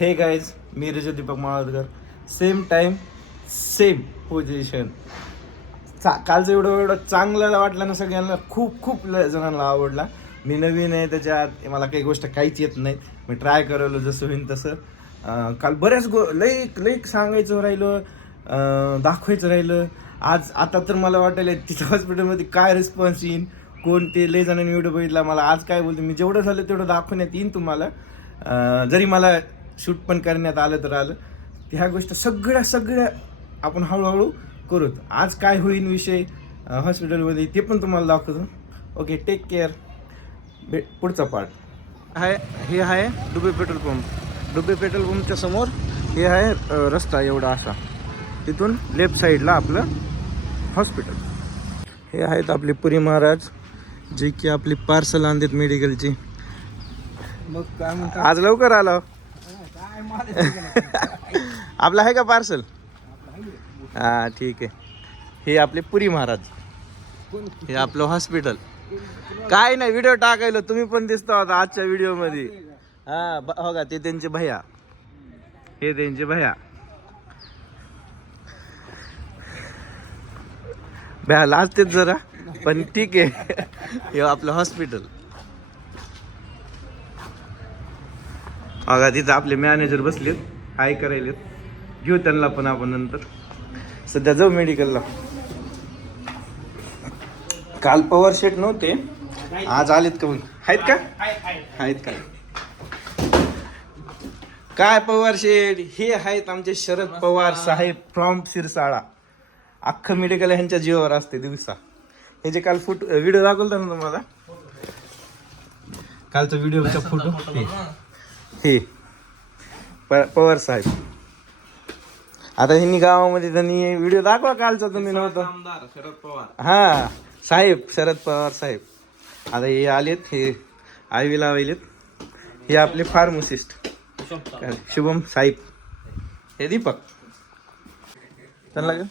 हे गाईज, मी Rajat Deepak Malavadkar. Same time same position. कालचं एवढं चांगलं वाटलं ना सगळ्यांना, खूप जणांना आवडला. मी नवीन आहे त्याच्यात, मला काही गोष्ट काहीच येत नाही. मी ट्राय करवलं जसं होईल तसं. काल बऱ्याच लई सांगायचं राहिलं, दाखवायचं राहिलं. आता तर मला वाटायला तिच्या हॉस्पिटलमध्ये काय रिस्पॉन्स येईन, कोण ते लई जणांनी व्हिडिओ बघितला. मला आज काय बोलतो, मी जेवढं झालं तेवढं दाखवण्यात येईन तुम्हाला. जरी मला शूट पण करण्यात आलं तर आलं. ह्या गोष्टी सगळ्या आपण हळूहळू करूत. आज काय होईल विषय हॉस्पिटलमध्ये ते पण तुम्हाला दाखवतो. Okay, take care. पुढचा पार्ट हे आहे Dubey petrol pump. Dubey petrol पंपच्या समोर हे आहे रस्ता एवढा असा. तिथून लेफ्ट साईडला आपलं हॉस्पिटल. हे आहेत आपले पुरी महाराज, जे की आपली पार्सल आणतात मेडिकलची. मग काय म्हणतात, आज लवकर आलो. आपलं आहे का पार्सल? हा, ठीक आहे. हे आपले पुरी महाराज, हे आपलं हॉस्पिटल. काय नाही, व्हिडिओ टाकायला तुम्ही पण दिसता होता आजच्या व्हिडिओ मध्ये. हा बघा, ते त्यांचे भैया, हे त्यांचे भैया. भैया लाजतेच जरा, पण ठीक आहे. हे आपलं हॉस्पिटल. बघा तिथं आपले मॅनेजर बसलेत, हाय करायलेत. घेऊ त्यांना पण आपण नंतर. सध्या जाऊ मेडिकलला. काल पवार शेट नव्हते, आज आलेत का? मग आहेत का? आहेत का? काय पवार शेठ? हे आहेत आमचे शरद पवार साहेब फ्रॉम सिरसाळा. अख्खं मेडिकल ह्यांच्या जीवावर असते दिवसा. हे जे काल व्हिडिओ दाखवला ना तुम्हाला, कालचा व्हिडिओचा फोटो हे पवार साहेब. आता ह्यांनी गावामध्ये त्यांनी व्हिडिओ दाखवा कालचा, तुम्ही नव्हता. शरद पवार, हा साहेब, शरद पवार साहेब. आता हे आलेत, हे आयवी लावलेत. हे आपले फार्मसिस्ट शुभम साहेब. हे दीपक. त्यांना का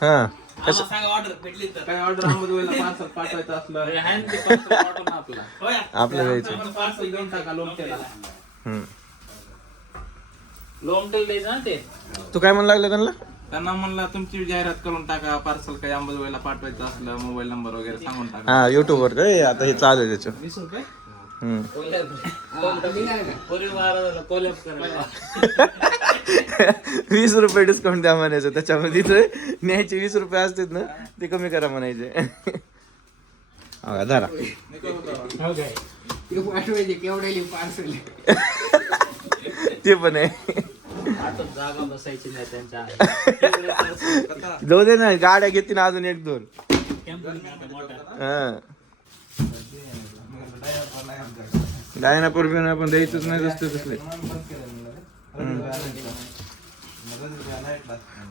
हा काय ऑर्डर पार्सल पाठवायचं असलं आपलं द्यायचं. पार्सल देऊन टाका लोमटेला. लोमटेल द्यायचं ना ते. तू काय म्हणू लागलं त्यांना? त्यांना म्हणलं तुमची जाहिरात करून टाका, पार्सल काही अंबाजोगाईला पाठवायचं असलं, मोबाईल नंबर वगैरे सांगून टाका. हा, युट्यूब वर काय आता हे चालू आहे त्याचं. 20 रुपये हम्म. पुरी महाराजाला कोलॅब करायला 20 रुपये डिस्काउंट द्या म्हणायचं. त्याच्यामध्ये इथं न्यायचे 20 रुपये असतात ना, ते कमी करा म्हणायचे. धरा. ते पण आहे. आता जागा बसायची नाही त्यांच्या. जाऊ दे ना, गाड्या घेतील अजून 1-2. हा, डायनापूर बिना आपण द्यायचंच नाही तसले.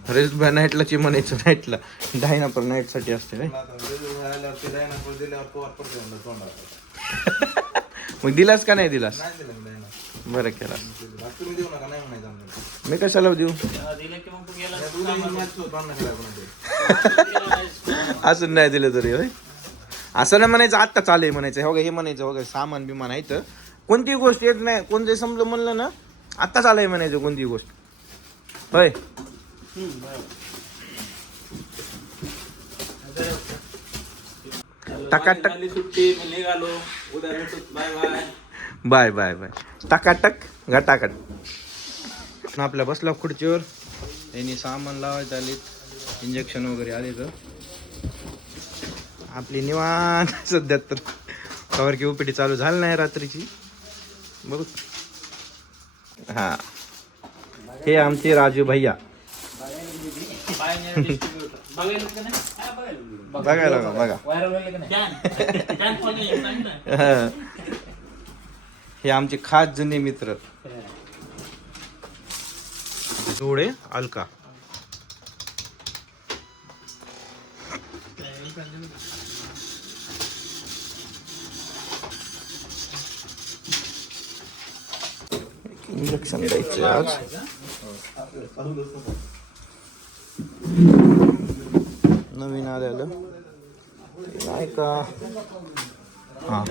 रेस्ट बाय नाईटला ची म्हणायचं, नाईटला डायनापूर नाईट साठी असते काय. मग दिलास का नाही दिलास? बरं केला. मी कशाला देऊ? दिलं की मग तू गेला अजून नाही दिलं तरी होय. असं नाही म्हणायचं आत्ता चालू आहे म्हणायचं. हो हे म्हणायचं वगैरे सामान बिमान आहे तर कोणती गोष्ट येत नाही. कोणते समजलं म्हणलं ना, आत्ता चालू आहे म्हणायचं कोणती गोष्ट. होय, टकाटक. सुट्टी निघालो, उद्या भेटू. Bye bye. Bye bye bye. टकाटक घटाकट. आपल्या बसला खुर्चीवर, त्यांनी सामान लावायचं आले, इंजेक्शन वगैरे आले. तर आपली निवांत सध्या तर कवर की ओपीडी चालू झाली नाही रात्रीची. बघू. हा, हे आमचे राजू भैया. बघायला बघा. हे आमचे खास जुने मित्र जोडे अलका. इंजेक्शन द्यायचे आज. नवीन आलेलं नाही का? हां,